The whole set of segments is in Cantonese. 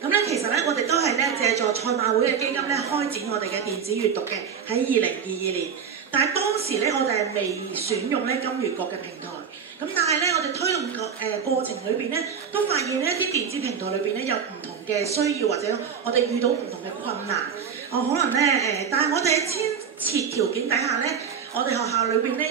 咁咧其實咧我哋都係咧借助賽馬會嘅基金咧開展我哋嘅電子閱讀嘅喺2022年，但係當時咧我哋係未選用咧金閱國嘅平台。咁但係咧，我哋推動過程裏邊咧，都發現咧啲電子平台裏邊咧有唔同嘅需要，或者我哋遇到唔同嘅困難。可能咧但係我哋喺遷設條件底下咧，我哋學校裏邊咧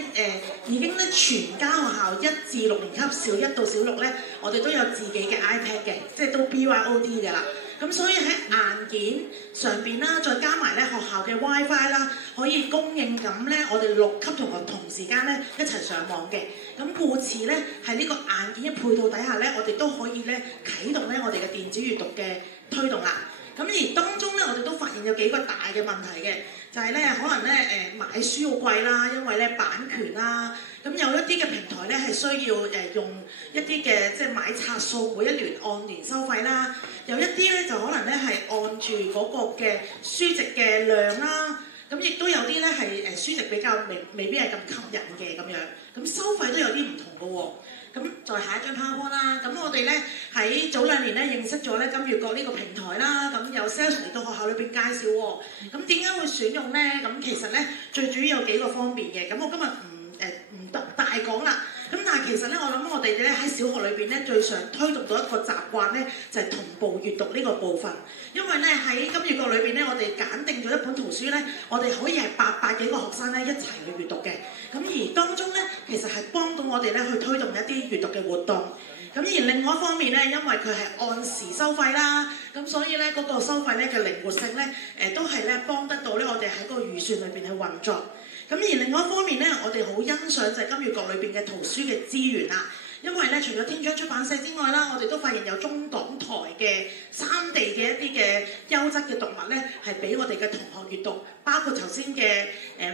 已經咧全家學校1至6年級小1到小6咧，我哋都有自己嘅 iPad 嘅，即係都 BYOD 嘅啦。咁所以喺硬件上邊啦，再加埋咧學校嘅 WiFi 啦，可以供應咁咧，我哋6級同學同時間咧一齊上網嘅。咁故此咧，喺呢個硬件嘅配套底下咧，我哋都可以咧啟動咧我哋嘅電子閱讀嘅推動啦。咁而當中咧，我哋都發現有幾個大嘅問題嘅，就係咧可能咧買書好貴啦，因為咧版權啦。咁有一啲嘅平台咧係需要用一啲嘅即係買冊數，每一年按年收費啦。有一啲咧就可能咧係按住嗰個嘅書籍嘅量啦。咁亦都有啲咧係書籍比較未必係咁吸引嘅咁樣。咁收費都有啲唔同嘅喎。咁再下一張 PowerPoint 啦。咁我哋咧喺早2年咧認識咗咧金閱國呢個平台啦。咁有 sales 嚟到學校裏邊介紹喎。咁點解會選用咧？咁其實咧最主要有幾個方面嘅。咁我今日唔大講啦。咁但係其實咧，我諗我哋咧喺小學裏邊咧最想推動到一個習慣咧，就係同步閱讀呢個部分。因為咧喺金閱國裏邊咧，我哋揀定咗一本圖書咧，我哋可以係800幾個學生咧一齊去閱讀嘅。咁而當中咧，其實係幫到我哋咧去推動一啲閱讀嘅活動。咁而另外一方面咧，因為佢係按時收費啦，咁所以咧嗰個收費咧嘅靈活性咧，都係咧幫得到咧我哋喺個預算裏邊去運作。咁而另外一方面咧，我哋好欣賞就係金閱國裏邊嘅圖書嘅資源啦。因為咧，除咗天窗出版社之外啦，我哋都發現有中港台嘅3地嘅一啲嘅優質嘅讀物咧，係俾我哋嘅同學閱讀，包括頭先嘅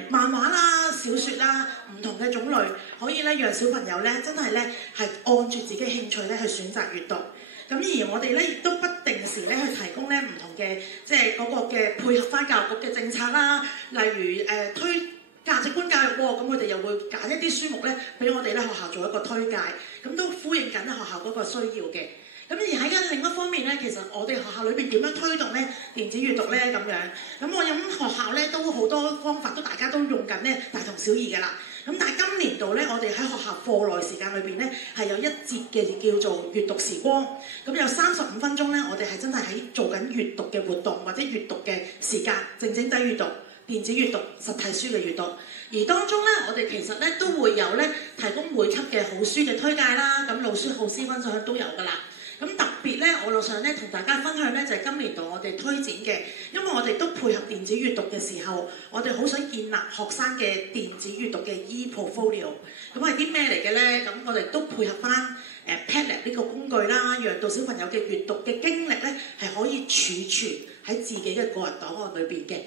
漫畫啦、小説啦，唔同嘅種類，可以咧讓小朋友咧真係咧係按住自己興趣咧去選擇閱讀。咁而我哋咧亦都不定時咧去提供咧唔同嘅即係嗰個嘅配合翻教育局嘅政策啦，例如推價值觀教育喎，咁佢哋又會揀一啲書目咧，俾我哋咧學校做一個推介，咁都呼應緊咧學校嗰個需要嘅。咁而喺另一方面咧，其實我哋學校裏邊點樣推動咧電子閱讀咧咁樣？咁我諗學校咧都好多方法，都大家都用緊咧，大同小異嘅啦。咁但係今年度咧，我哋喺學校課內時間裏邊咧，係有一節嘅叫做閱讀時光。咁有35分鐘咧，我哋係真係喺做緊閱讀嘅活動或者閱讀嘅時間，靜靜地閱讀。電子閱讀、實體書嘅閱讀，而當中咧，我哋其實咧都會有咧提供每輯嘅好書嘅推介啦，咁老師、好師分享都有㗎啦。咁特別咧，我想咧同大家分享咧就係今年度我哋推展嘅，因為我哋都配合電子閱讀嘅時候，我哋好想建立學生嘅電子閱讀嘅 e-portfolio。咁係啲咩嚟嘅咧？咁我哋都配合翻Padlet 呢個工具啦，讓到小朋友嘅閱讀嘅經歷咧係可以儲存喺自己嘅個人檔案裏邊嘅。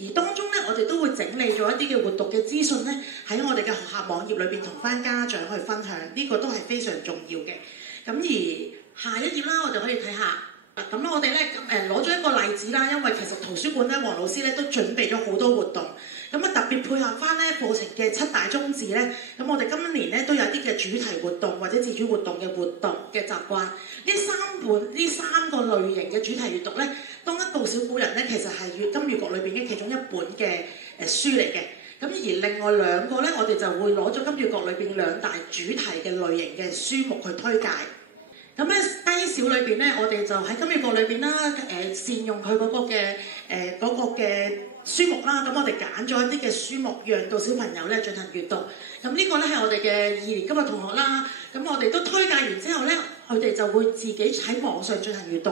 而當中咧，我哋都會整理咗一啲嘅活讀嘅資訊咧，喺我哋嘅學校網頁裏邊同翻家長去分享，呢個都係非常重要嘅。咁而下一頁啦，我哋可以睇下。咁我哋咧攞咗一個例子啦，因為其實圖書館咧，黃老師咧都準備咗好多活動，咁啊特別配合翻咧課程嘅7大宗旨咧，咁我哋今年咧都有一啲嘅主題活動或者自主活動嘅習慣。呢3個類型嘅主題閱讀咧，當一道小古人咧，其實係金閱國裏邊嘅其中一本嘅書嚟嘅。咁而另外2個咧，我哋就會攞咗金閱國裏邊2大主題嘅類型嘅書目去推介。咁咧低小裏邊咧，我哋就喺金閱國裏邊啦，善用佢嗰個嘅書目啦。咁我哋揀咗一啲嘅書目，讓到小朋友咧進行閱讀。咁呢個咧係我哋嘅2年級嘅同學啦。咁我哋都推介完之後咧，佢哋就會自己喺網上進行閱讀。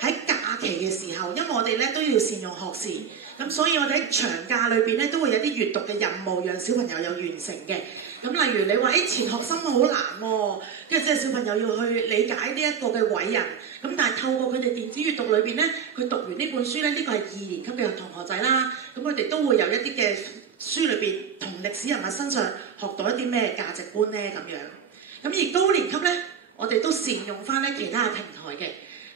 喺假期嘅時候，因為我哋咧都要善用學時，咁所以我哋喺長假裏邊咧都會有啲閱讀嘅任務，讓小朋友有完成嘅。咁例如你話錢學森好難喎，跟住即係小朋友要去理解呢一個嘅偉人。咁但係透過佢哋電子閱讀裏邊咧，佢讀完呢本書咧，呢個係2年級嘅同學仔啦。咁佢哋都會有一啲嘅書裏邊同歷史人物身上學到一啲咩價值觀咧咁樣。咁而高年級咧，我哋都善用翻咧其他嘅平台嘅。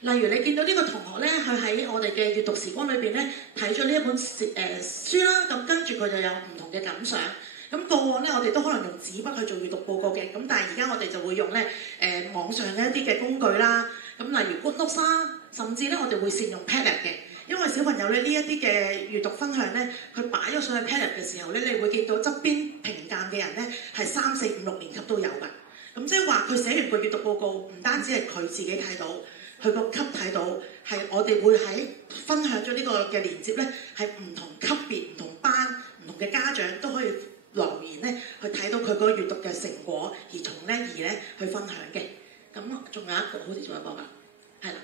例如你見到呢個同學咧，佢喺我哋嘅閱讀時光裏邊咧睇咗呢一本書啦，咁跟住佢就有唔同嘅感想。咁過往咧，我哋都可能用紙筆去做閱讀報告嘅，咁但係而家我哋就會用咧網上嘅一啲嘅工具啦。咁例如 GoodNotes 啦，甚至咧我哋會善用 Padlet 嘅，因為小朋友咧呢一啲嘅閱讀分享咧，佢擺咗上去 Padlet 嘅時候咧，你會見到側邊評鑑嘅人咧係3、4、5、6年級都有㗎。咁即係話佢寫完個閱讀報告，唔單止係佢自己睇到，佢個級睇到，係我哋會喺分享咗呢個嘅連結咧，係唔同級別、唔同班、唔同嘅家長都可以留言咧，去睇到佢嗰個閱讀嘅成果，而去分享嘅。咁仲有一個，好似仲有一個㗎，係啦。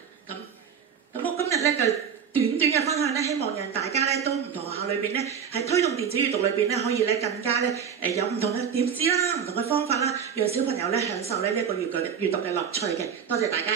咁我今日咧就短短嘅分享咧，希望讓大家咧都唔同學校裏邊咧，喺推動電子閱讀裏邊咧，可以咧更加咧有唔同嘅點子啦、唔同嘅方法啦，讓小朋友咧享受咧呢一個閱讀嘅樂趣嘅。多謝大家。